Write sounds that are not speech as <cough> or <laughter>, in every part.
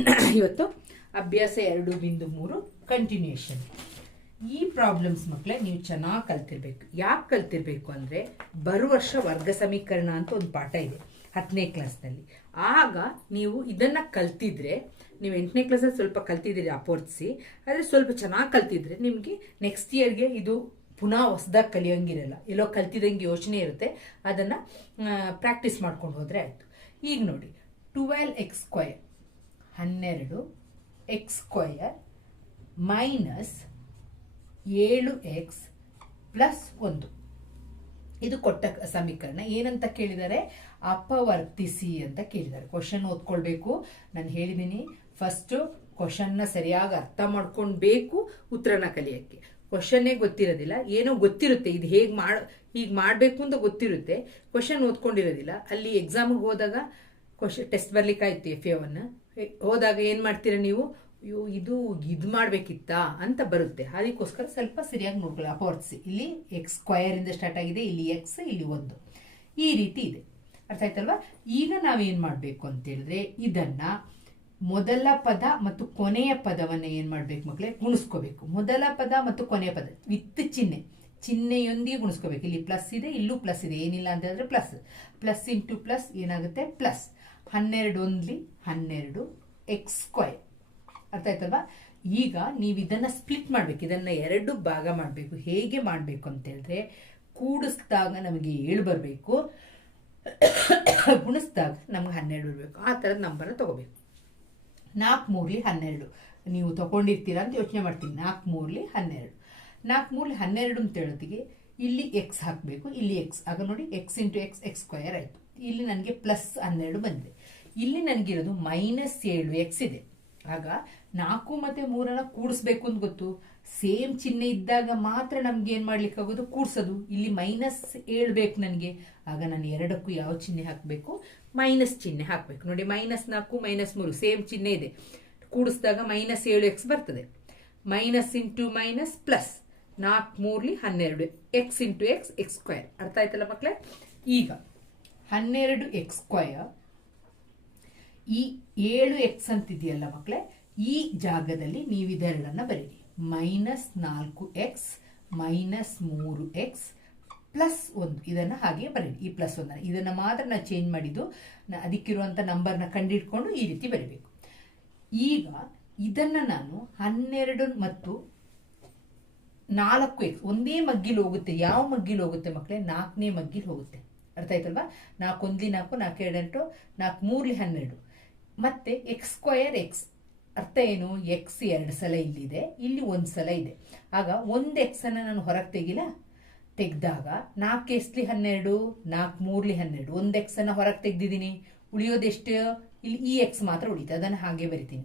<clears throat> ಇವತ್ತು ಅಭ್ಯಾಸ ಎರಡು ಬಿಂದು ಮೂರು ಕಂಟಿನ್ಯೂಷನ್ ಈ ಪ್ರಾಬ್ಲಮ್ಸ್ ಮಕ್ಕಳೇ ನೀವು ಚೆನ್ನಾಗಿ ಕಲ್ತಿರ್ಬೇಕು. ಯಾಕೆ ಕಲ್ತಿರ್ಬೇಕು ಅಂದರೆ ವರ್ಷ ವರ್ಗ ಸಮೀಕರಣ ಅಂತ ಒಂದು ಪಾಠ ಇದೆ ಹತ್ತನೇ ಕ್ಲಾಸ್ನಲ್ಲಿ ಆಗ ನೀವು ಇದನ್ನು ಕಲ್ತಿದ್ರೆ, ನೀವು ಎಂಟನೇ ಕ್ಲಾಸಲ್ಲಿ ಸ್ವಲ್ಪ ಕಲ್ತಿದ್ದೀರಿ ಅಪೋರ್ಸಿ ಆದರೆ ಸ್ವಲ್ಪ ಚೆನ್ನಾಗಿ ಕಲ್ತಿದ್ರೆ ನಿಮಗೆ ನೆಕ್ಸ್ಟ್ ಇಯರ್ಗೆ ಇದು ಪುನಃ ಹೊಸದಾಗಿ ಕಲಿಯೋಂಗಿರಲ್ಲ. ಎಲ್ಲೋ ಕಲ್ತಿದಂಗೆ ಯೋಚನೆ ಇರುತ್ತೆ, ಅದನ್ನು ಪ್ರಾಕ್ಟೀಸ್ ಮಾಡ್ಕೊಂಡು ಹೋದರೆ ಆಯಿತು. ಈಗ ನೋಡಿ ಟುವೆಲ್ ಎಕ್ಸ್ ಸ್ಕ್ವಯರ್ ಹನ್ನೆರಡು ಎಕ್ಸ್ ಸ್ಕ್ವಯರ್ ಮೈನಸ್ ಏಳು ಎಕ್ಸ್ ಪ್ಲಸ್ ಒಂದು. ಇದು ಕೊಟ್ಟ ಸಮೀಕರಣ. ಏನಂತ ಕೇಳಿದ್ದಾರೆ ಅಪವರ್ತಿಸಿ ಅಂತ ಕೇಳಿದ್ದಾರೆ. ಕ್ವಶನ್ ಓದ್ಕೊಳ್ಬೇಕು. ನಾನು ಹೇಳಿದ್ದೀನಿ ಫಸ್ಟು ಕ್ವಶನ್ನ ಸರಿಯಾಗಿ ಅರ್ಥ ಮಾಡ್ಕೊಳ್ಬೇಕು ಉತ್ತರನ ಕಲಿಯೋಕ್ಕೆ. ಕ್ವಶನ್ನೇ ಗೊತ್ತಿರೋದಿಲ್ಲ. ಏನೋ ಗೊತ್ತಿರುತ್ತೆ. ಇದು ಹೇಗೆ ಮಾಡ, ಹೀಗೆ ಮಾಡಬೇಕು ಅಂತ ಗೊತ್ತಿರುತ್ತೆ. ಕ್ವಶನ್ ಓದ್ಕೊಂಡಿರೋದಿಲ್ಲ. ಅಲ್ಲಿ ಎಕ್ಸಾಮಿಗೆ ಹೋದಾಗ ಕ್ವಶನ್ ಟೆಸ್ಟ್ ಬರ್ಲಿಕ್ಕಾಯ್ತು ಎಫ್ ಎವನ್ನು ಹೋದಾಗ ಏನು ಮಾಡ್ತೀರ ನೀವು? ಅಯ್ಯೋ, ಇದು ಇದು ಮಾಡಬೇಕಿತ್ತಾ ಅಂತ ಬರುತ್ತೆ. ಅದಕ್ಕೋಸ್ಕರ ಸ್ವಲ್ಪ ಸರಿಯಾಗಿ ನೋಡ್ಕೊಳ್ಳಿ. ಅಪವರ್ತಿಸಿ ಇಲ್ಲಿ ಎಕ್ಸ್ ಸ್ಕ್ವಯರಿಂದ ಸ್ಟಾರ್ಟ್ ಆಗಿದೆ, ಇಲ್ಲಿ ಎಕ್ಸ್ ಇಲ್ಲಿ ಒಂದು. ಈ ರೀತಿ ಇದೆ. ಅರ್ಥ ಆಯ್ತಲ್ವಾ? ಈಗ ನಾವೇನು ಮಾಡಬೇಕು ಅಂತ ಹೇಳಿದ್ರೆ, ಇದನ್ನ ಮೊದಲ ಪದ ಮತ್ತು ಕೊನೆಯ ಪದವನ್ನು ಏನು ಮಾಡಬೇಕು ಮಕ್ಕಳೇ ಗುಣಿಸ್ಕೋಬೇಕು. ಮೊದಲ ಪದ ಮತ್ತು ಕೊನೆಯ ಪದ. ವಿತ್ ಚಿಹ್ನೆ. ಚಿಹ್ನೆಯೊಂದಿಗೆ ಗುಣಿಸ್ಕೋಬೇಕು. ಇಲ್ಲಿ ಪ್ಲಸ್ ಇದೆ, ಇಲ್ಲೂ ಪ್ಲಸ್ ಇದೆ. ಏನಿಲ್ಲ ಅಂತ ಹೇಳಿದ್ರೆ ಪ್ಲಸ್ ಪ್ಲಸ್ ಇಂಟು ಪ್ಲಸ್ ಏನಾಗುತ್ತೆ? ಪ್ಲಸ್ ಹನ್ನೆರಡು ಒಂದ್ಲಿ ಹನ್ನೆರಡು ಎಕ್ಸ್ ಸ್ಕ್ವೈರ್ ಅರ್ಥ ಆಯ್ತಲ್ವಾ? ಈಗ ನೀವು ಇದನ್ನ ಸ್ಪ್ಲಿಟ್ ಮಾಡಬೇಕು. ಇದನ್ನ ಎರಡು ಭಾಗ ಮಾಡಬೇಕು. ಹೇಗೆ ಮಾಡಬೇಕು ಅಂತ ಹೇಳಿದ್ರೆ, ಕೂಡಿಸಿದಾಗ ನಮಗೆ ಏಳು ಬರಬೇಕು. <coughs> ಗುಣಿಸಿದಾಗ ನಮ್ಗೆ ಹನ್ನೆರಡು ಬರಬೇಕು. ಆ ಥರದ ನಂಬರ್ ತಗೋಬೇಕು. ನಾಲ್ಕು ಮೂರ್ಲಿ ಹನ್ನೆರಡು. ನೀವು ತಗೊಂಡಿರ್ತೀರಾ ಅಂತ ಯೋಚನೆ ಮಾಡ್ತೀನಿ. ನಾಲ್ಕು ಮೂರ್ಲಿ ಹನ್ನೆರಡು. ನಾಲ್ಕು ಮೂರ್ಲಿ ಹನ್ನೆರಡು ಅಂತ ಹೇಳೋದಿಗೆ ಇಲ್ಲಿ ಎಕ್ಸ್ ಹಾಕಬೇಕು. ಇಲ್ಲಿ ಎಕ್ಸ್ ಆಗ ನೋಡಿ X into X X square ಆಯಿತು. ಇಲ್ಲಿ ನನಗೆ ಪ್ಲಸ್ ಹನ್ನೆರಡು ಬಂದಿದೆ. ಇಲ್ಲಿ ನನಗಿರೋದು ಮೈನಸ್ ಏಳು ಎಕ್ಸ್ ಇದೆ. ಆಗ ನಾಲ್ಕು ಮತ್ತೆ ಮೂರನ್ನ ಕೂಡಿಸ್ಬೇಕು ಅಂತ ಗೊತ್ತು. ಸೇಮ್ ಚಿಹ್ನೆ ಇದ್ದಾಗ ಮಾತ್ರ ನಮ್ಗೆ ಏನ್ ಮಾಡ್ಲಿಕ್ಕೆ ಆಗೋದು ಕೂಡ್ಸೋದು. ಇಲ್ಲಿ ಮೈನಸ್ ಏಳು ಬೇಕು ನನಗೆ. ಆಗ ನಾನು ಎರಡಕ್ಕೂ ಯಾವ ಚಿಹ್ನೆ ಹಾಕಬೇಕು? ಮೈನಸ್ ಚಿಹ್ನೆ ಹಾಕಬೇಕು. ನೋಡಿ ಮೈನಸ್ ನಾಲ್ಕು ಮೈನಸ್ ಮೂರು ಸೇಮ್ ಚಿಹ್ನೆ ಇದೆ. ಕೂಡಿಸಿದಾಗ ಮೈನಸ್ ಏಳು ಎಕ್ಸ್ ಬರ್ತದೆ. ಮೈನಸ್ ಇಂಟು ಮೈನಸ್ ಪ್ಲಸ್ ನಾಲ್ಕು ಮೂರ್ಲಿ ಹನ್ನೆರಡು X into X X square ಅರ್ಥ ಆಯ್ತಲ್ಲ ಮಕ್ಕಳೇ ಈಗ ಹನ್ನೆರಡು ಎಕ್ಸ್ ಸ್ಕ್ವಯರ್ ಈ ಏಳು ಎಕ್ಸ್ ಅಂತಿದೆಯಲ್ಲ ಮಕ್ಕಳೇ ಈ ಜಾಗದಲ್ಲಿ ನೀವು ಇದೆರಡನ್ನ ಬರೀರಿ. ಮೈನಸ್ ನಾಲ್ಕು ಎಕ್ಸ್, ಮೈನಸ್ ಮೂರು ಎಕ್ಸ್, ಪ್ಲಸ್ ಒಂದು. ಇದನ್ನು ಹಾಗೆ ಬರೀರಿ. ಈ ಪ್ಲಸ್ ಒಂದನ್ನು. ಇದನ್ನು ಮಾತ್ರ ನಾನು ಚೇಂಜ್ ಮಾಡಿದ್ದು ಅದಕ್ಕಿರುವಂಥ ನಂಬರ್ನ ಕಂಡಿಡ್ಕೊಂಡು ಈ ರೀತಿ ಬರಿಬೇಕು. ಈಗ ಇದನ್ನು ನಾನು ಹನ್ನೆರಡು ಮತ್ತು ನಾಲ್ಕು ಎಕ್ಸ್, ಒಂದೇ ಮಗ್ಗಿಲು ಹೋಗುತ್ತೆ. ಯಾವ ಮಗ್ಗಿಲು ಹೋಗುತ್ತೆ ಮಕ್ಕಳೇ ನಾಲ್ಕನೇ ಮಗ್ಗಿಲು ಹೋಗುತ್ತೆ. ಅರ್ಥ ಆಯ್ತಲ್ವಾ? ನಾಲ್ಕು ಒಂದ್ಲಿ ನಾಲ್ಕು ನಾಲ್ಕು ಎರಡು ಎಂಟು, ನಾಲ್ಕು ಮೂರ್ಲಿ ಹನ್ನೆರಡು. ಮತ್ತೆ ಎಕ್ಸ್ ಸ್ಕ್ವಯರ್ ಎಕ್ಸ್ ಅರ್ಥ ಏನು? ಎಕ್ಸ್ ಎರಡು ಸಲ ಇಲ್ಲಿದೆ, ಇಲ್ಲಿ ಒಂದು ಸಲ ಇದೆ. ಆಗ ಒಂದು ಎಕ್ಸ್ ಅನ್ನ ನಾನು ಹೊರಗೆ ತೆಗಿಲ್ಲ ತೆಗೆದಾಗ ನಾಲ್ಕು ಎಸ್ಲಿ ಹನ್ನೆರಡು, ನಾಲ್ಕು ಮೂರ್ಲಿ ಹನ್ನೆರಡು. ಒಂದು ಎಕ್ಸನ್ನು ಹೊರಗೆ ತೆಗ್ದಿದ್ದೀನಿ. ಉಳಿಯೋದೆಷ್ಟು ಇಲ್ಲಿ ಈ ಎಕ್ಸ್ ಮಾತ್ರ ಉಳಿತು ಅದನ್ನು ಹಾಗೆ ಬರಿತೀನಿ.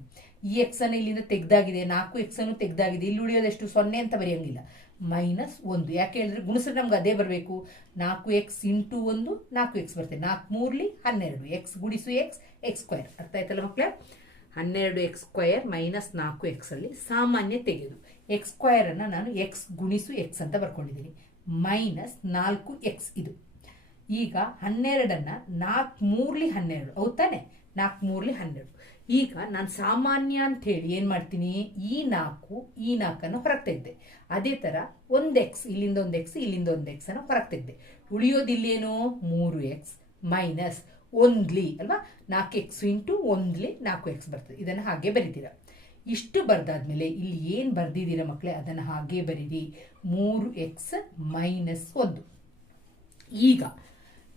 ಈ ಎಕ್ಸನ್ನು ಇಲ್ಲಿಂದ ತೆಗ್ದಾಗಿದೆ, ನಾಲ್ಕು ಎಕ್ಸ್ ಅನ್ನು ತೆಗ್ದಾಗಿದೆ. ಇಲ್ಲಿ ಉಳಿಯೋದೆಷ್ಟು ಸೊನ್ನೆ ಅಂತ ಬರೆಯಂಗಿಲ್ಲ. ಮೈನಸ್ ಒಂದು. ಯಾಕೆ ಹೇಳಿದ್ರೆ ಗುಣಿಸಿದ್ರೆ ನಮ್ಗೆ ಅದೇ ಬರಬೇಕು. ನಾಲ್ಕು ಎಕ್ಸ್ ಇಂಟು ಒಂದು, ನಾಲ್ಕು ಎಕ್ಸ್ ಬರ್ತದೆ. ನಾಲ್ಕು ಮೂರ್ಲಿ ಹನ್ನೆರಡು. ಎಕ್ಸ್ ಗುಡಿಸು ಎಕ್ಸ್ ಎಕ್ಸ್ ಸ್ಕ್ವಯರ್ ಅರ್ಥ ಆಯ್ತಲ್ಲ ಮಕ್ಕಳೇ ಹನ್ನೆರಡು ಎಕ್ಸ್ ಸ್ಕ್ವಯರ್ ಮೈನಸ್ ನಾಲ್ಕು ಎಕ್ಸಲ್ಲಿ ಸಾಮಾನ್ಯ ತೆಗೆದು. ಎಕ್ಸ್ ಸ್ಕ್ವಯರ್ ಅನ್ನ ನಾನು ಎಕ್ಸ್ ಗುಣಿಸು ಎಕ್ಸ್ ಅಂತ ಬರ್ಕೊಂಡಿದ್ದೀನಿ. ಮೈನಸ್ ನಾಲ್ಕು ಎಕ್ಸ್ ಇದು. ಈಗ ಹನ್ನೆರಡನ್ನು ನಾಲ್ಕು ಮೂರ್ಲಿ ಹನ್ನೆರಡು. ಹೌದಾನೆ ನಾಲ್ಕು ಮೂರ್ಲಿ ಹನ್ನೆರಡು. ಈಗ ನಾನು ಸಾಮಾನ್ಯ ಅಂತ ಹೇಳಿ ಏನು ಮಾಡ್ತೀನಿ? ಈ ನಾಲ್ಕು, ಈ ನಾಲ್ಕನ್ನು ಹೊರಗೆ ಅದೇ ಥರ ಒಂದು ಎಕ್ಸ್ ಇಲ್ಲಿಂದ ಒಂದು ಎಕ್ಸ್ ಇಲ್ಲಿಂದ ಒಂದು ಎಕ್ಸನ್ನು ಹೊರಗೆ ತೆಗ್ದೆ ಉಳಿಯೋದಿಲ್ಲೇನು? ಮೂರು ಎಕ್ಸ್ ಮೈನಸ್ ಒಂದ್ಲಿ, ಅಲ್ವಾ? ನಾಲ್ಕು ಎಕ್ಸ್ ಇಂಟು ಒಂದ್ಲಿ ನಾಲ್ಕು ಎಕ್ಸ್ ಬರ್ತದೆ. ಇದನ್ನು ಹಾಗೆ ಬರಿತೀರ. ಇಷ್ಟು ಬರೆದಾದ್ಮೇಲೆ ಇಲ್ಲಿ ಏನು ಬರೆದಿದ್ದೀರ ಮಕ್ಕಳೇ ಅದನ್ನು ಹಾಗೆ ಬರೀರಿ. ಮೂರು ಎಕ್ಸ್ ಮೈನಸ್ ಒಂದು. ಈಗ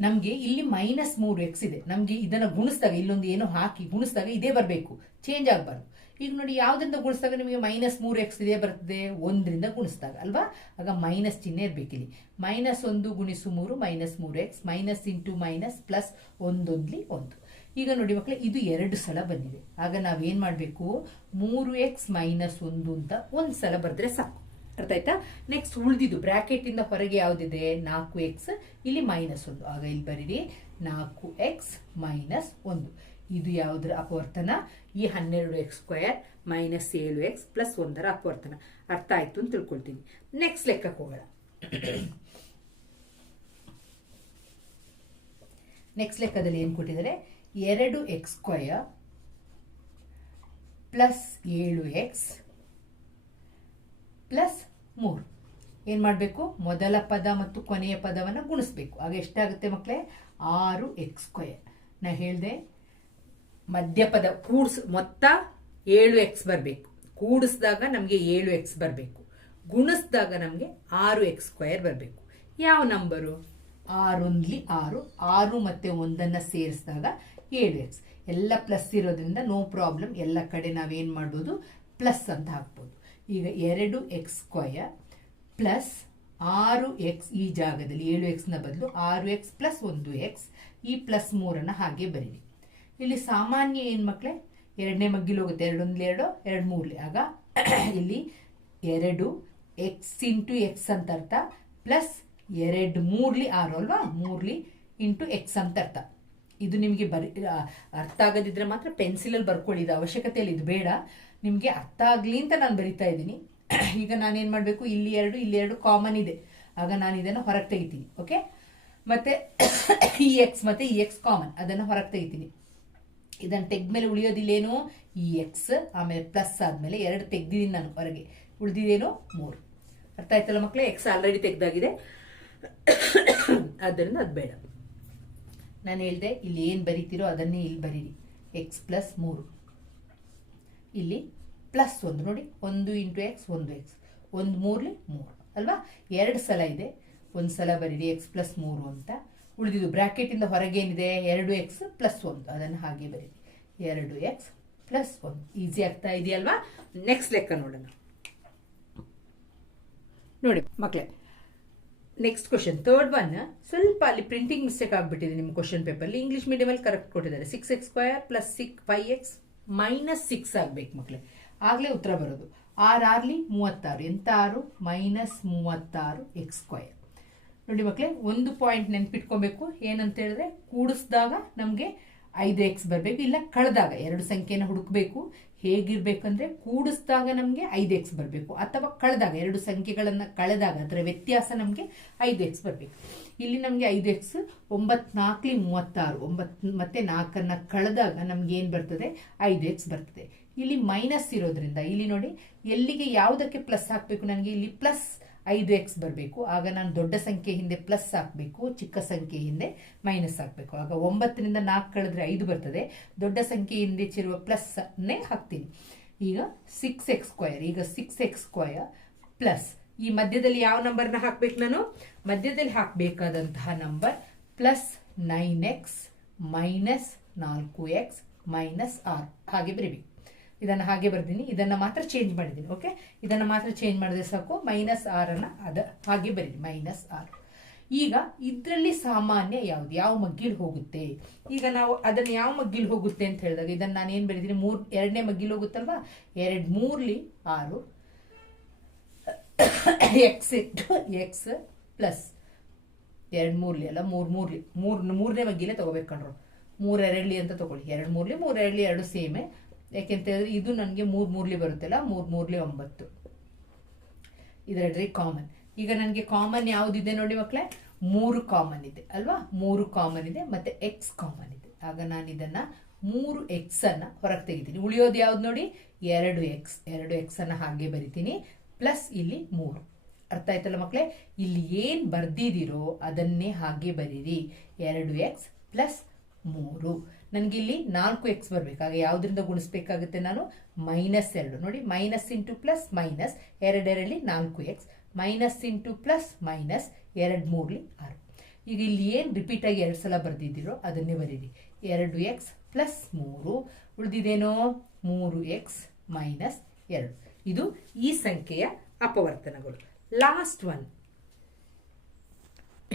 ನಮಗೆ ಇಲ್ಲಿ ಮೈನಸ್ ಮೂರು ಎಕ್ಸ್ ಇದೆ. ನಮಗೆ ಇದನ್ನು ಗುಣಿಸಿದಾಗ ಇಲ್ಲೊಂದು ಏನೋ ಹಾಕಿ ಗುಣಿಸ್ದಾಗ ಇದೇ ಬರಬೇಕು. ಚೇಂಜ್ ಆಗಬಾರ್ದು. ಈಗ ನೋಡಿ ಯಾವುದರಿಂದ ಗುಣಿಸಿದಾಗ ನಿಮಗೆ ಮೈನಸ್ ಮೂರು ಎಕ್ಸ್ ಇದೇ ಬರ್ತದೆ? ಒಂದರಿಂದ ಗುಣಿಸಿದಾಗ ಅಲ್ವಾ? ಆಗ ಮೈನಸ್ ಚಿಹ್ನೆ ಇರಬೇಕಿಲ್ಲಿ ಮೈನಸ್ ಒಂದು ಗುಣಿಸು ಮೂರು ಮೈನಸ್ ಮೂರು X minus into minus plus ಒಂದೊಂದ್ಲಿ ಒಂದು. ಈಗ ನೋಡಿ ಮಕ್ಕಳೇ, ಇದು ಎರಡು ಸಲ ಬಂದಿದೆ. ಆಗ ನಾವೇನು ಮಾಡಬೇಕು? ಮೂರು ಎಕ್ಸ್ ಮೈನಸ್ ಒಂದು ಅಂತ ಒಂದು ಸಲ ಬರೆದ್ರೆ ಸಾಕು. ಅರ್ಥ ಆಯ್ತಾ? ನೆಕ್ಸ್ಟ್ ಉಳಿದಿದ್ದು ಬ್ರಾಕೆಟ್ ಇಂದ ಹೊರಗೆ ಯಾವ್ದಿದೆ? ನಾಲ್ಕು ಎಕ್ಸ್ ಇಲ್ಲಿ ಮೈನಸ್ ಒಂದು. ಆಗ ಇಲ್ಲಿ ಬರೀರಿ, ನಾಲ್ಕು ಎಕ್ಸ್ ಮೈನಸ್ ಒಂದು. ಇದು ಯಾವುದರ ಅಪವರ್ತನ? ಈ ಹನ್ನೆರಡು ಎಕ್ಸ್ ಸ್ಕ್ವಯರ್ ಮೈನಸ್ ಏಳು ಎಕ್ಸ್ ಪ್ಲಸ್ ಒಂದರ ಅಪವರ್ತನ. ಅರ್ಥ ಆಯ್ತು ಅಂತ ತಿಳ್ಕೊಳ್ತೀನಿ. ನೆಕ್ಸ್ಟ್ ಲೆಕ್ಕಕ್ಕೆ ಹೋಗೋಣ. ನೆಕ್ಸ್ಟ್ ಲೆಕ್ಕದಲ್ಲಿ ಏನು ಕೊಟ್ಟಿದ್ದಾರೆ? ಎರಡು ಎಕ್ಸ್ ಸ್ಕ್ವಯರ್ ಪ್ಲಸ್ ಏಳು ಎಕ್ಸ್ ಪ್ಲಸ್ ಮೂರು. ಏನು ಮಾಡಬೇಕು? ಮೊದಲ ಪದ ಮತ್ತು ಕೊನೆಯ ಪದವನ್ನು ಗುಣಿಸ್ಬೇಕು. ಆಗ ಎಷ್ಟಾಗುತ್ತೆ ಮಕ್ಕಳೇ ಆರು ಎಕ್ಸ್ ಸ್ಕ್ವಯರ್ ನಾ ಹೇಳಿದೆ, ಮಧ್ಯಪದ ಕೂಡ್ಸ್ ಮೊತ್ತ ಏಳು ಎಕ್ಸ್ ಬರಬೇಕು. ಕೂಡಿಸಿದಾಗ ನಮಗೆ ಏಳು ಎಕ್ಸ್ ಬರಬೇಕು. ಗುಣಿಸಿದಾಗ ನಮಗೆ ಆರು ಎಕ್ಸ್ ಸ್ಕ್ವಯರ್ ಬರಬೇಕು. ಯಾವ ನಂಬರು? ಆರೊಂದ್ಲಿ ಆರು. ಆರು ಮತ್ತೆ ಒಂದನ್ನು ಸೇರಿಸಿದಾಗ ಏಳು ಎಕ್ಸ್. ಎಲ್ಲ ಪ್ಲಸ್ ಇರೋದ್ರಿಂದ ನೋ ಪ್ರಾಬ್ಲಮ್. ಎಲ್ಲ ಕಡೆ ನಾವೇನು ಮಾಡ್ಬೋದು? ಪ್ಲಸ್ ಅಂತ ಹಾಕ್ಬೋದು. ಈಗ ಎರಡು ಎಕ್ಸ್ ಸ್ಕ್ವಯರ್ ಪ್ಲಸ್ ಆರು ಎಕ್ಸ್ ಈ ಜಾಗದಲ್ಲಿ ಏಳು ಎಕ್ಸ್ನ ಬದಲು ಆರು ಎಕ್ಸ್ ಪ್ಲಸ್ ಒಂದು ಎಕ್ಸ್ ಈ ಪ್ಲಸ್ ಮೂರನ್ನು ಹಾಗೆ ಬರೀರಿ. ಇಲ್ಲಿ ಸಾಮಾನ್ಯ ಏನು ಮಕ್ಕಳೇ ಎರಡನೇ ಮಗ್ಗಿಲು ಹೋಗುತ್ತೆ. ಎರಡೊಂದ್ಲಿ ಎರಡು ಎರಡು ಮೂರಲಿ. ಆಗ <clears throat> ಇಲ್ಲಿ ಎರಡು ಎಕ್ಸ್ ಇಂಟು ಎಕ್ಸ್ ಅಂತ ಅರ್ಥ ಪ್ಲಸ್ ಎರಡು ಮೂರ್ಲಿ ಆರು ಅಲ್ವಾ? ಮೂರ್ಲಿ ಇಂಟು ಎಕ್ಸ್ ಅಂತ ಅರ್ಥ. ಇದು ನಿಮಗೆ ಬರಿ ಅರ್ಥ ಆಗದಿದ್ರೆ ಮಾತ್ರ ಪೆನ್ಸಿಲಲ್ಲಿ ಬರ್ಕೊಳ್ಳಿ ಇದು ಅವಶ್ಯಕತೆಯಲ್ಲಿ. ಇದು ಬೇಡ. ನಿಮಗೆ ಅರ್ಥ ಆಗಲಿ ಅಂತ ನಾನು ಬರಿತಾ ಇದ್ದೀನಿ. <clears throat> ಈಗ ನಾನೇನು ಮಾಡಬೇಕು? ಇಲ್ಲಿ ಎರಡು ಇಲ್ಲಿ ಎರಡು ಕಾಮನ್ ಇದೆ. ಆಗ ನಾನು ಇದನ್ನು ಹೊರಗೆ ತೆಗಿತೀನಿ ಓಕೆ ಮತ್ತೆ <clears throat> ಇ ಎಕ್ಸ್ ಮತ್ತೆ ಇ ಎಕ್ಸ್ ಕಾಮನ್ ಅದನ್ನು ಹೊರಗೆ ತೆಗಿತೀನಿ. ಇದನ್ನು ತೆಗ್ದ್ಮೇಲೆ ಉಳಿಯೋದಿಲ್ಲೇನು? ಇ ಎಕ್ಸ್ ಆಮೇಲೆ ಪ್ಲಸ್ ಆದಮೇಲೆ ಎರಡು ತೆಗ್ದಿದ್ದೀನಿ ನಾನು ಹೊರಗೆ. ಉಳಿದಿದ್ದೇನು ಮೂರು. ಅರ್ಥ ಆಯ್ತಲ್ಲ ಮಕ್ಕಳೇ ಎಕ್ಸ್ ಆಲ್ರೆಡಿ ತೆಗ್ದಾಗಿದೆ. <clears throat> ಆದ್ದರಿಂದ ಅದು ಬೇಡ. ನಾನು ಹೇಳಿದೆ, ಇಲ್ಲಿ ಏನು ಬರೀತಿರೋ ಅದನ್ನೇ ಇಲ್ಲಿ ಬರೀರಿ. ಎಕ್ಸ್ ಪ್ಲಸ್ ಮೂರು. ಇಲ್ಲಿ ಪ್ಲಸ್ ಒಂದು. ನೋಡಿ, ಒಂದು ಇಂಟು ಎಕ್ಸ್ ಒಂದು ಎಕ್ಸ್ ಒಂದು ಮೂರ್ಲಿ ಮೂರು, ಅಲ್ವಾ? ಎರಡು ಸಲ ಇದೆ. ಒಂದು ಸಲ ಬರೀರಿ ಎಕ್ಸ್ ಪ್ಲಸ್ ಮೂರು ಅಂತ. ಉಳಿದಿದ್ದು ಬ್ರ್ಯಾಕೆಟಿಂದ ಹೊರಗೇನಿದೆ? ಎರಡು ಎಕ್ಸ್ ಪ್ಲಸ್ ಒಂದು. ಅದನ್ನು ಹಾಗೆ ಬರೀರಿ. ಎರಡು ಎಕ್ಸ್ ಪ್ಲಸ್ ಒಂದು. ಈಸಿ ಆಗ್ತಾ ಇದೆಯಲ್ವಾ? ನೆಕ್ಸ್ಟ್ ಲೆಕ್ಕ ನೋಡೋಣ. ನೋಡಿ ಮಕ್ಕಳೇ ನೆಕ್ಸ್ಟ್ ಕ್ವಶನ್ ಥರ್ಡ್ ಒನ್ ಸ್ವಲ್ಪ ಅಲ್ಲಿ ಪ್ರಿಂಟಿಂಗ್ ಮಿಸ್ಟೇಕ್ ಆಗಿಬಿಟ್ಟಿದೆ ನಿಮ್ಮ ಕ್ವಶನ್ ಪೇಪರ್ಲಿ ಇಂಗ್ಲಿಷ್ ಮೀಡಿಯಮಲ್ಲಿ ಕರೆಕ್ಟ್ ಕೊಟ್ಟಿದ್ದಾರೆ. Six X square plus six five X minus six ಆಗಬೇಕು ಮಕ್ಕಳೇ ಆಗಲೇ ಉತ್ತರ ಬರೋದು. ಆರ್ ಆರ್ಲಿ ಮೂವತ್ತಾರು. ಎಂತ ಆರು ಮೈನಸ್ ಮೂವತ್ತಾರು ಎಕ್ಸ್ ಸ್ಕ್ವಯರ್ ನೋಡಿ ಮಕ್ಕಳೇ ಒಂದು ಪಾಯಿಂಟ್ ನೆನ್ಪಿಟ್ಕೊಬೇಕು. ಏನಂತ ಹೇಳಿದ್ರೆ ಕೂಡಿಸಿದಾಗ ನಮಗೆ ಐದು ಎಕ್ಸ್ ಬರಬೇಕು. ಇಲ್ಲ ಕಳೆದಾಗ ಎರಡು ಸಂಖ್ಯೆನ ಹುಡುಕಬೇಕು. ಹೇಗಿರ್ಬೇಕಂದ್ರೆ ಕೂಡಿಸಿದಾಗ ನಮಗೆ ಐದು ಎಕ್ಸ್ ಬರಬೇಕು ಅಥವಾ ಕಳೆದಾಗ, ಎರಡು ಸಂಖ್ಯೆಗಳನ್ನು ಕಳೆದಾಗ, ಅದರ ವ್ಯತ್ಯಾಸ ನಮಗೆ ಐದು ಎಕ್ಸ್ ಬರಬೇಕು. ಇಲ್ಲಿ ನಮಗೆ ಐದು ಎಕ್ಸ್ ಒಂಬತ್ನಾಲ್ಕಲಿ ಮೂವತ್ತಾರು, ಒಂಬತ್ತು ಮತ್ತೆ ನಾಲ್ಕನ್ನು ಕಳೆದಾಗ ನಮ್ಗೆ ಏನು ಬರ್ತದೆ? ಐದು ಎಕ್ಸ್ ಬರ್ತದೆ. ಇಲ್ಲಿ ಮೈನಸ್ ಇರೋದ್ರಿಂದ, ಇಲ್ಲಿ ನೋಡಿ, ಎಲ್ಲಿಗೆ ಯಾವುದಕ್ಕೆ ಪ್ಲಸ್ ಹಾಕಬೇಕು ನನಗೆ? ಇಲ್ಲಿ ಪ್ಲಸ್ ಐದು ಎಕ್ಸ್ ಬರಬೇಕು. ಆಗ ನಾನು ದೊಡ್ಡ ಸಂಖ್ಯೆ ಹಿಂದೆ ಪ್ಲಸ್ ಹಾಕಬೇಕು, ಚಿಕ್ಕ ಸಂಖ್ಯೆ ಹಿಂದೆ ಮೈನಸ್ ಹಾಕಬೇಕು. ಆಗ ಒಂಬತ್ತರಿಂದ ನಾಲ್ಕು ಕಳೆದ್ರೆ ಐದು ಬರ್ತದೆ. ದೊಡ್ಡ ಸಂಖ್ಯೆ ಹಿಂದೆ ಚಿರುವ ಪ್ಲಸ್ನೇ ಹಾಕ್ತೀನಿ. ಈಗ ಸಿಕ್ಸ್ ಎಕ್ಸ್ ಸ್ಕ್ವಯರ್ ಈಗ ಸಿಕ್ಸ್ ಎಕ್ಸ್ ಸ್ಕ್ವಯರ್ ಪ್ಲಸ್ ಈ ಮಧ್ಯದಲ್ಲಿ ಯಾವ ನಂಬರ್ನ ಹಾಕ್ಬೇಕು ನಾನು? ಮಧ್ಯದಲ್ಲಿ ಹಾಕಬೇಕಾದಂತಹ number plus nine X minus ನಾಲ್ಕು ಎಕ್ಸ್ ಮೈನಸ್ ಆರ್. ಹಾಗೆ ಬರೀಬೇಕು. ಇದನ್ನು ಹಾಗೆ ಬರ್ತೀನಿ ಇದನ್ನು ಮಾತ್ರ ಚೇಂಜ್ ಮಾಡಿದ್ದೀನಿ ಓಕೆ ಇದನ್ನು ಮಾತ್ರ ಚೇಂಜ್ ಮಾಡಿದ್ರೆ ಸಾಕು ಮೈನಸ್ ಆರನ್ನು ಅದ ಹಾಗೆ ಬರೀನಿ ಮೈನಸ್ ಆರು ಈಗ ಇದರಲ್ಲಿ ಸಾಮಾನ್ಯ ಯಾವುದು? ಯಾವ ಮಗ್ಗಿಲು ಹೋಗುತ್ತೆ? ಈಗ ನಾವು ಅದನ್ನು ಯಾವ ಮಗ್ಗಿಲು ಹೋಗುತ್ತೆ ಅಂತ ಹೇಳಿದಾಗ, ಇದನ್ನು ನಾನು ಏನು ಬರೀತೀನಿ? ಮೂರು, ಎರಡನೇ ಮಗ್ಗಿಲು ಹೋಗುತ್ತಲ್ವಾ? ಎರಡು ಮೂರಲಿ ಆರು ಎಕ್ಸ್ ಇಟ್ಟು ಎಕ್ಸ್ ಪ್ಲಸ್ ಎರಡು ಮೂರ್ಲಿ ಅಲ್ಲ, ಮೂರು ಮೂರಲಿ. ಮೂರು, ಮೂರನೇ ಮಗ್ಗಿಲೇ ತಗೋಬೇಕು ಕಣ್ರು. ಮೂರು ಎರಡ್ಲಿ ಅಂತ ತಗೊಳ್ಳಿ. ಎರಡು ಮೂರ್ಲಿ, ಮೂರು ಎರಡು ಸೇಮೆ. ಯಾಕೆಂತ ಹೇಳಿದ್ರೆ ಇದು ನನಗೆ ಮೂರು ಮೂರ್ಲಿ ಬರುತ್ತಲ್ಲ, ಮೂರು ಮೂರ್ಲಿ ಒಂಬತ್ತು. ಇದರಡ್ರಿ ಕಾಮನ್ ಈಗ ನನಗೆ ಕಾಮನ್ ಯಾವುದಿದೆ ನೋಡಿ ಮಕ್ಕಳೇ ಮೂರು ಕಾಮನ್ ಇದೆ, ಅಲ್ವಾ? ಮೂರು ಕಾಮನ್ ಇದೆ, ಮತ್ತೆ ಎಕ್ಸ್ ಕಾಮನ್ ಇದೆ. ಆಗ ನಾನು ಇದನ್ನ ಮೂರು ಎಕ್ಸ್ ಅನ್ನ ಹೊರಗೆ ತೆಗಿತೀನಿ. ಉಳಿಯೋದು ಯಾವ್ದು ನೋಡಿ? ಎರಡು ಎಕ್ಸ್ ಎರಡು ಎಕ್ಸ್ ಅನ್ನ ಹಾಗೆ ಬರಿತೀನಿ, ಪ್ಲಸ್ ಇಲ್ಲಿ ಮೂರು. ಅರ್ಥ ಆಯ್ತಲ್ಲ ಮಕ್ಕಳೇ ಇಲ್ಲಿ ಏನ್ ಬರ್ದಿದಿರೋ ಅದನ್ನೇ ಹಾಗೆ ಬರೀರಿ. ಎರಡು ಎಕ್ಸ್ ಪ್ಲಸ್ ಮೂರು. ನನಗಿಲ್ಲಿ ನಾಲ್ಕು ಎಕ್ಸ್ ಬರಬೇಕಾಗ ಯಾವುದರಿಂದ ಗುಣಿಸ್ಬೇಕಾಗುತ್ತೆ ನಾನು? ಮೈನಸ್ ಎರಡು. ನೋಡಿ, ಮೈನಸ್ ಇಂಟು ಪ್ಲಸ್ ಮೈನಸ್ ಎರಡೆರಡಲ್ಲಿ ನಾಲ್ಕು X minus into plus minus ಎರಡು ಮೂರ್ಲಿ ಆರು. ಈಗ ಇಲ್ಲಿ ಏನು ರಿಪೀಟ್ ಆಗಿ ಎರಡು ಸಲ ಬರೆದಿದ್ದೀರೋ ಅದನ್ನೇ ಬರೀರಿ. ಎರಡು ಎಕ್ಸ್ ಪ್ಲಸ್ ಮೂರು. ಉಳಿದಿದೇನೋ? ಮೂರು ಎಕ್ಸ್ ಮೈನಸ್ ಎರಡು. ಇದು ಈ ಸಂಖ್ಯೆಯ ಅಪವರ್ತನಗಳು. ಲಾಸ್ಟ್ ಒನ್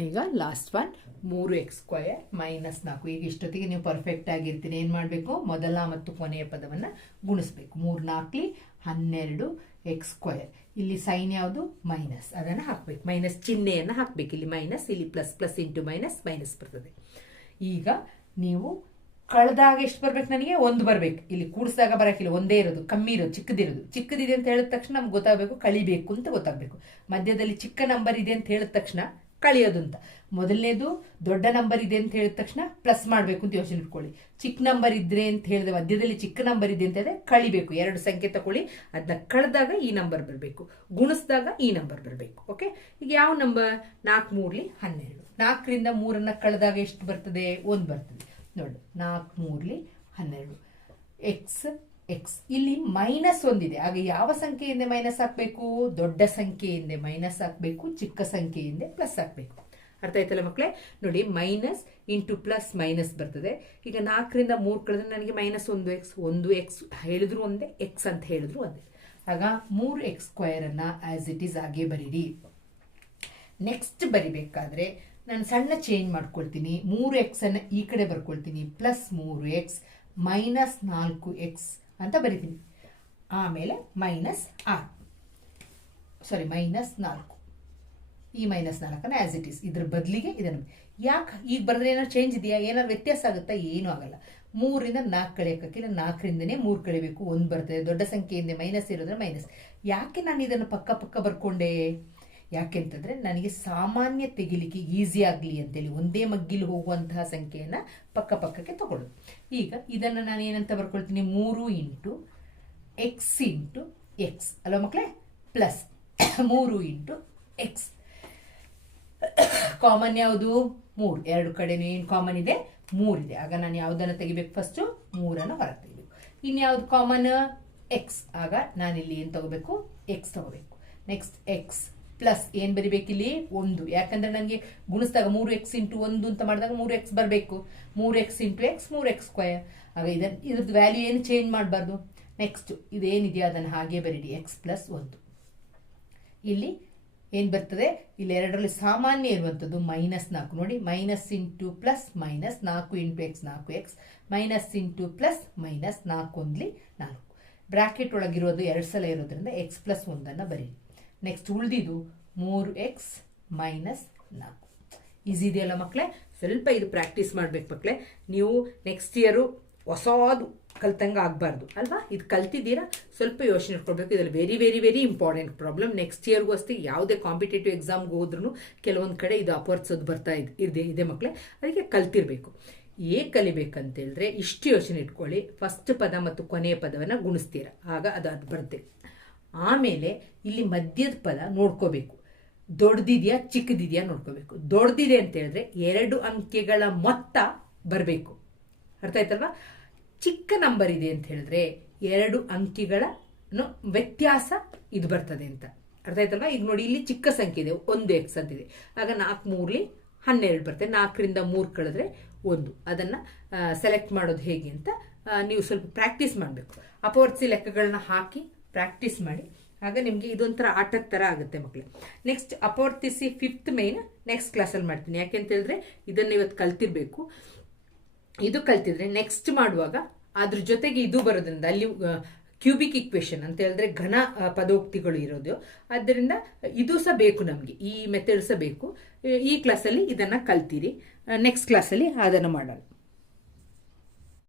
ಈಗ ಲಾಸ್ಟ್ ಒನ್ ಮೂರು ಎಕ್ಸ್ ಸ್ಕ್ವಯರ್ ಮೈನಸ್ ನಾಲ್ಕು. ಈಗ ಇಷ್ಟೊತ್ತಿಗೆ ನೀವು ಪರ್ಫೆಕ್ಟ್ ಆಗಿರ್ತೀನಿ. ಏನು ಮಾಡಬೇಕು? ಮೊದಲ ಮತ್ತು ಕೊನೆಯ ಪದವನ್ನು ಗುಣಿಸ್ಬೇಕು. ಮೂರು ನಾಲ್ಕಲಿ ಹನ್ನೆರಡು ಎಕ್ಸ್ ಸ್ಕ್ವಯರ್ ಇಲ್ಲಿ ಸೈನ್ ಯಾವುದು? ಮೈನಸ್ ಅದನ್ನು ಹಾಕ್ಬೇಕು. ಮೈನಸ್ ಚಿಹ್ನೆಯನ್ನು ಹಾಕ್ಬೇಕು. ಇಲ್ಲಿ ಮೈನಸ್ ಇಲ್ಲಿ plus plus into minus minus ಬರ್ತದೆ. ಈಗ ನೀವು ಕಳೆದಾಗ ಎಷ್ಟು ಬರ್ಬೇಕು ನನಗೆ? ಒಂದು ಬರಬೇಕು. ಇಲ್ಲಿ ಕೂಡಿಸಿದಾಗ ಬರೋಕ್ಕಿಲ್ಲ ಒಂದೇ ಇರೋದು. ಕಮ್ಮಿ ಇರೋದು. ಚಿಕ್ಕದಿರೋದು. ಚಿಕ್ಕದಿದೆ ಅಂತ ಹೇಳಿದ ತಕ್ಷಣ ನಮ್ಗೆ ಗೊತ್ತಾಗಬೇಕು. ಕಳಿಬೇಕು ಅಂತ ಗೊತ್ತಾಗಬೇಕು. ಮಧ್ಯದಲ್ಲಿ ಚಿಕ್ಕ ನಂಬರ್ ಇದೆ ಅಂತ ಹೇಳಿದ ತಕ್ಷಣ ಕಳೆಯೋದು ಅಂತ ಮೊದಲನೇದು ದೊಡ್ಡ ನಂಬರ್ ಇದೆ ಅಂತ ಹೇಳಿದ ತಕ್ಷಣ ಪ್ಲಸ್ ಮಾಡಬೇಕು ಅಂತ ಯೋಚನೆ ಇಟ್ಕೊಳ್ಳಿ. ಚಿಕ್ಕ ನಂಬರ್ ಇದ್ರೆ ಅಂತ ಹೇಳಿದ ಮಧ್ಯದಲ್ಲಿ ಚಿಕ್ಕ ನಂಬರ್ ಇದೆ ಅಂತ ಹೇಳಿದ್ರೆ ಕಳಿಬೇಕು. ಎರಡು ಸಂಖ್ಯೆ ತಗೊಳ್ಳಿ. ಅದನ್ನ ಕಳೆದಾಗ ಈ ನಂಬರ್ ಬರಬೇಕು. ಗುಣಿಸಿದಾಗ ಈ ನಂಬರ್ ಬರಬೇಕು. ಓಕೆ ಈಗ ಯಾವ ನಂಬರ್ ನಾಲ್ಕು ಮೂರ್ಲಿ ಹನ್ನೆರಡು. ನಾಲ್ಕರಿಂದ ಮೂರನ್ನ ಕಳೆದಾಗ ಎಷ್ಟು ಬರ್ತದೆ? ಒಂದು ಬರ್ತದೆ. ನೋಡಿ, ನಾಲ್ಕು ಮೂರ್ಲಿ ಹನ್ನೆರಡು. ಎಕ್ಸ್ ಎಕ್ಸ್ ಇಲ್ಲಿ ಮೈನಸ್ ಒಂದಿದೆ. ಆಗ ಯಾವ ಸಂಖ್ಯೆಯಿಂದ ಮೈನಸ್ ಹಾಕಬೇಕು? ದೊಡ್ಡ ಸಂಖ್ಯೆಯಿಂದ ಮೈನಸ್ ಹಾಕಬೇಕು, ಚಿಕ್ಕ ಸಂಖ್ಯೆಯಿಂದ ಪ್ಲಸ್ ಹಾಕಬೇಕು. ಅರ್ಥ ಆಯ್ತಲ್ಲ ಮಕ್ಕಳೇ ನೋಡಿ ಮೈನಸ್ ಇಂಟು ಪ್ಲಸ್ ಮೈನಸ್ ಬರ್ತದೆ. ಈಗ ನಾಲ್ಕರಿಂದ ಮೂರು ಕಳೆದ್ರೆ ನನಗೆ ಮೈನಸ್ ಒಂದು ಎಕ್ಸ್ ಒಂದು ಎಕ್ಸ್ ಹೇಳಿದ್ರು ಒಂದೇ ಎಕ್ಸ್ ಅಂತ ಹೇಳಿದ್ರು ಒಂದೇ. ಆಗ ಮೂರು ಎಕ್ಸ್ ಸ್ಕ್ವಯರನ್ನು ಆಸ್ ಇಟ್ ಈಸ್ ಹಾಗೆ ಬರೀರಿ. ನೆಕ್ಸ್ಟ್ ಬರಿಬೇಕಾದ್ರೆ ನಾನು ಸಣ್ಣ ಚೇಂಜ್ ಮಾಡ್ಕೊಳ್ತೀನಿ. ಮೂರು ಎಕ್ಸ್ ಅನ್ನು ಈ ಕಡೆ ಬರ್ಕೊಳ್ತೀನಿ. ಪ್ಲಸ್ ಮೂರು ಎಕ್ಸ್ ಮೈನಸ್ ನಾಲ್ಕು ಎಕ್ಸ್ ಅಂತ ಬರಿತೀನಿ. ಆಮೇಲೆ ಮೈನಸ್ ಆರು. ಸಾರಿ ಮೈನಸ್ ನಾಲ್ಕು. ಈ ಮೈನಸ್ ನಾಲ್ಕನ್ನು ಆ್ಯಸ್ ಇಟ್ ಈಸ್ ಇದ್ರ ಬದಲಿಗೆ ಇದನ್ನು ಯಾಕೆ ಈಗ ಬರೆದ್ರೆ ಏನಾದ್ರು ಚೇಂಜ್ ಇದೆಯಾ? ಏನಾದ್ರು ವ್ಯತ್ಯಾಸ ಆಗುತ್ತಾ? ಏನೂ ಆಗಲ್ಲ. ಮೂರಿಂದ ನಾಲ್ಕು ಕಳೆಯೋಕ್ಕಿಲ್ಲ ನಾಲ್ಕರಿಂದನೇ ಮೂರು ಕಳಿಬೇಕು ಒಂದು ಬರ್ತದೆ. ದೊಡ್ಡ ಸಂಖ್ಯೆಯಿಂದ ಮೈನಸ್ ಇರೋದ್ರೆ ಮೈನಸ್. ಯಾಕೆ ನಾನು ಇದನ್ನು ಪಕ್ಕ ಪಕ್ಕ ಬರ್ಕೊಂಡೆ? ಯಾಕೆಂತಂದ್ರೆ ನನಗೆ ಸಾಮಾನ್ಯ ತೆಗಿಲಿಕ್ಕೆ ಈಸಿ ಆಗಲಿ ಅಂತೇಳಿ ಒಂದೇ ಮಗ್ಗಿಲು ಹೋಗುವಂತಹ ಸಂಖ್ಯೆಯನ್ನು ಪಕ್ಕ ಪಕ್ಕಕ್ಕೆ ತಗೊಳ್ಳೋದು. ಈಗ ಇದನ್ನು ನಾನು ಏನಂತ ಬರ್ಕೊಳ್ತೀನಿ? ಮೂರು ಇಂಟು ಎಕ್ಸ್ ಇಂಟು ಎಕ್ಸ್ ಅಲ್ವಾ ಮಕ್ಕಳೇ ಪ್ಲಸ್ ಮೂರು ಇಂಟು ಎಕ್ಸ್ ಕಾಮನ್ ಯಾವುದು? ಮೂರು. ಎರಡು ಕಡೆ ಏನು ಕಾಮನ್ ಇದೆ? ಮೂರಿದೆ ಆಗ ನಾನು ಯಾವುದನ್ನು ತೆಗಿಬೇಕು ಫಸ್ಟು ಮೂರನ್ನು ಹೊರಗೆ ತೆಗಿಬೇಕು. ಇನ್ಯಾವುದು ಕಾಮನ್? ಎಕ್ಸ್ ಆಗ ನಾನಿಲ್ಲಿ ಏನು ತಗೋಬೇಕು? ಎಕ್ಸ್ ತಗೋಬೇಕು. ನೆಕ್ಸ್ಟ್ ಎಕ್ಸ್ ಪ್ಲಸ್ ಏನ್ ಬರಿಬೇಕಿಲ್ಲಿ? ಒಂದು. ಯಾಕಂದ್ರೆ ನನಗೆ ಗುಣಿಸಿದಾಗ ಮೂರು ಎಕ್ಸ್ ಇಂಟು ಒಂದು ಅಂತ ಮಾಡಿದಾಗ ಮೂರು ಎಕ್ಸ್ ಬರಬೇಕು. ಮೂರು ಎಕ್ಸ್ ಇಂಟು ಎಕ್ಸ್ ಮೂರು ಎಕ್ಸ್ ಸ್ಕ್ವಯರ್ ಆಗ ಇದನ್ನು ಇದ್ರದ್ದು ವ್ಯಾಲ್ಯೂ ಏನು ಚೇಂಜ್ ಮಾಡಬಾರ್ದು? ನೆಕ್ಸ್ಟ್ ಇದೇನಿದೆಯೋ ಅದನ್ನು ಹಾಗೆ ಬರೀಡಿ. ಎಕ್ಸ್ ಪ್ಲಸ್ ಒಂದು. ಇಲ್ಲಿ ಏನು ಬರ್ತದೆ? ಇಲ್ಲಿ ಎರಡರಲ್ಲಿ ಸಾಮಾನ್ಯ ಇರುವಂಥದ್ದು ಮೈನಸ್ ನಾಲ್ಕು. ನೋಡಿ ಮೈನಸ್ ಇಂಟು ಪ್ಲಸ್ ಮೈನಸ್ ನಾಲ್ಕು ಇಂಟು ಎಕ್ಸ್ ನಾಲ್ಕು X minus into plus minus ನಾಲ್ಕು ಒಂದ್ಲಿ ನಾಲ್ಕು. ಬ್ರಾಕೆಟ್ ಒಳಗಿರೋದು ಎರಡು ಸಲ ಇರೋದ್ರಿಂದ ಎಕ್ಸ್ ಪ್ಲಸ್ ಒಂದನ್ನು ಬರೀರಿ ನೆಕ್ಸ್ಟ್ ಉಳಿದಿದ್ದು ಮೂರು ಎಕ್ಸ್ ಮೈನಸ್ ನಾಲ್ಕು. ಈಸಿ ಇದೆಯಲ್ಲ ಮಕ್ಕಳೇ ಸ್ವಲ್ಪ ಇದು ಪ್ರಾಕ್ಟೀಸ್ ಮಾಡ್ಬೇಕು ಮಕ್ಕಳೇ ನೀವು ನೆಕ್ಸ್ಟ್ ಇಯರು ಹೊಸದು ಕಲ್ತಂಗೆ ಆಗಬಾರ್ದು, ಅಲ್ವಾ? ಇದು ಕಲ್ತಿದ್ದೀರಾ? ಸ್ವಲ್ಪ ಯೋಚನೆ ಇಟ್ಕೊಳ್ಬೇಕು. ಇದರಲ್ಲಿ very very very important problem next ಇಯರ್ಗೂ ಅಷ್ಟೇ ಯಾವುದೇ ಕಾಂಪಿಟೇಟಿವ್ ಎಕ್ಸಾಮ್ಗೆ ಹೋದ್ರೂ ಕೆಲವೊಂದು ಕಡೆ ಇದು ಅಪರ್ಸೋದು ಬರ್ತಾ ಇದೆ ಇದೆ ಇದೆ ಮಕ್ಕಳೇ ಅದಕ್ಕೆ ಕಲ್ತಿರಬೇಕು. ಏ ಕಲಿಬೇಕಂತೇಳಿದ್ರೆ ಇಷ್ಟು ಯೋಚನೆ ಇಟ್ಕೊಳ್ಳಿ. ಫಸ್ಟ್ ಪದ ಮತ್ತು ಕೊನೆಯ ಪದವನ್ನು ಗುಣಿಸ್ತೀರ. ಆಗ ಅದು ಅದು ಬರುತ್ತೆ. ಆಮೇಲೆ ಇಲ್ಲಿ ಮಧ್ಯದ ಪದ ನೋಡ್ಕೋಬೇಕು. ದೊಡ್ಡದಿದೆಯಾ ಚಿಕ್ಕದಿದೆಯಾ ನೋಡ್ಕೋಬೇಕು. ದೊಡ್ಡದಿದೆ ಅಂತ ಹೇಳಿದ್ರೆ ಎರಡು ಅಂಕೆಗಳ ಮೊತ್ತ ಬರಬೇಕು. ಅರ್ಥ ಆಯ್ತಲ್ವಾ? ಚಿಕ್ಕ ನಂಬರ್ ಇದೆ ಅಂತ ಹೇಳಿದ್ರೆ ಎರಡು ಅಂಕಿಗಳ ವ್ಯತ್ಯಾಸ ಇದು ಬರ್ತದೆ ಅಂತ. ಅರ್ಥ ಆಯ್ತಲ್ವಾ? ಈಗ ನೋಡಿ, ಇಲ್ಲಿ ಚಿಕ್ಕ ಸಂಖ್ಯೆ ಇದೆ, ಒಂದು ಎಕ್ಸ್ ಅಂತಿದೆ ಆಗ ನಾಲ್ಕು ಮೂರ್ಲಿ ಹನ್ನೆರಡು ಬರ್ತದೆ. ನಾಲ್ಕರಿಂದ ಮೂರು ಕಳೆದ್ರೆ ಒಂದು. ಅದನ್ನು ಸೆಲೆಕ್ಟ್ ಮಾಡೋದು ಹೇಗೆ ಅಂತ ನೀವು ಸ್ವಲ್ಪ ಪ್ರಾಕ್ಟೀಸ್ ಮಾಡಬೇಕು. ಅಪವರ್ತಿಸಿ ಲೆಕ್ಕಗಳನ್ನ ಹಾಕಿ ಪ್ರಾಕ್ಟೀಸ್ ಮಾಡಿ. ಆಗ ನಿಮಗೆ ಇದೊಂಥರ ಆಟದ ಥರ ಆಗುತ್ತೆ ಮಕ್ಕಳು ನೆಕ್ಸ್ಟ್ ಅಪವರ್ತಿಸಿ ಫಿಫ್ತ್ ಮೇನ್ ನೆಕ್ಸ್ಟ್ ಕ್ಲಾಸಲ್ಲಿ ಮಾಡ್ತೀನಿ. ಯಾಕೆ ಹೇಳಿದ್ರೆ ಇದನ್ನು ಇವತ್ತು ಕಲ್ತಿರಬೇಕು. ಇದು ಕಲ್ತಿದ್ರೆ ನೆಕ್ಸ್ಟ್ ಮಾಡುವಾಗ ಅದ್ರ ಜೊತೆಗೆ ಇದು ಬರೋದ್ರಿಂದ ಅಲ್ಲಿ ಕ್ಯೂಬಿಕ್ ಇಕ್ವೇಶನ್ ಅಂತ ಹೇಳಿದ್ರೆ ಘನ ಪದೋಕ್ತಿಗಳು ಇರೋದು. ಆದ್ದರಿಂದ ಇದು ಸಹ ಬೇಕು ನಮಗೆ. ಈ ಮೆಥಡ್ ಸಹ ಬೇಕು. ಈ ಕ್ಲಾಸಲ್ಲಿ ಇದನ್ನು ಕಲ್ತೀರಿ. ನೆಕ್ಸ್ಟ್ ಕ್ಲಾಸಲ್ಲಿ ಅದನ್ನು ಮಾಡೋಣ.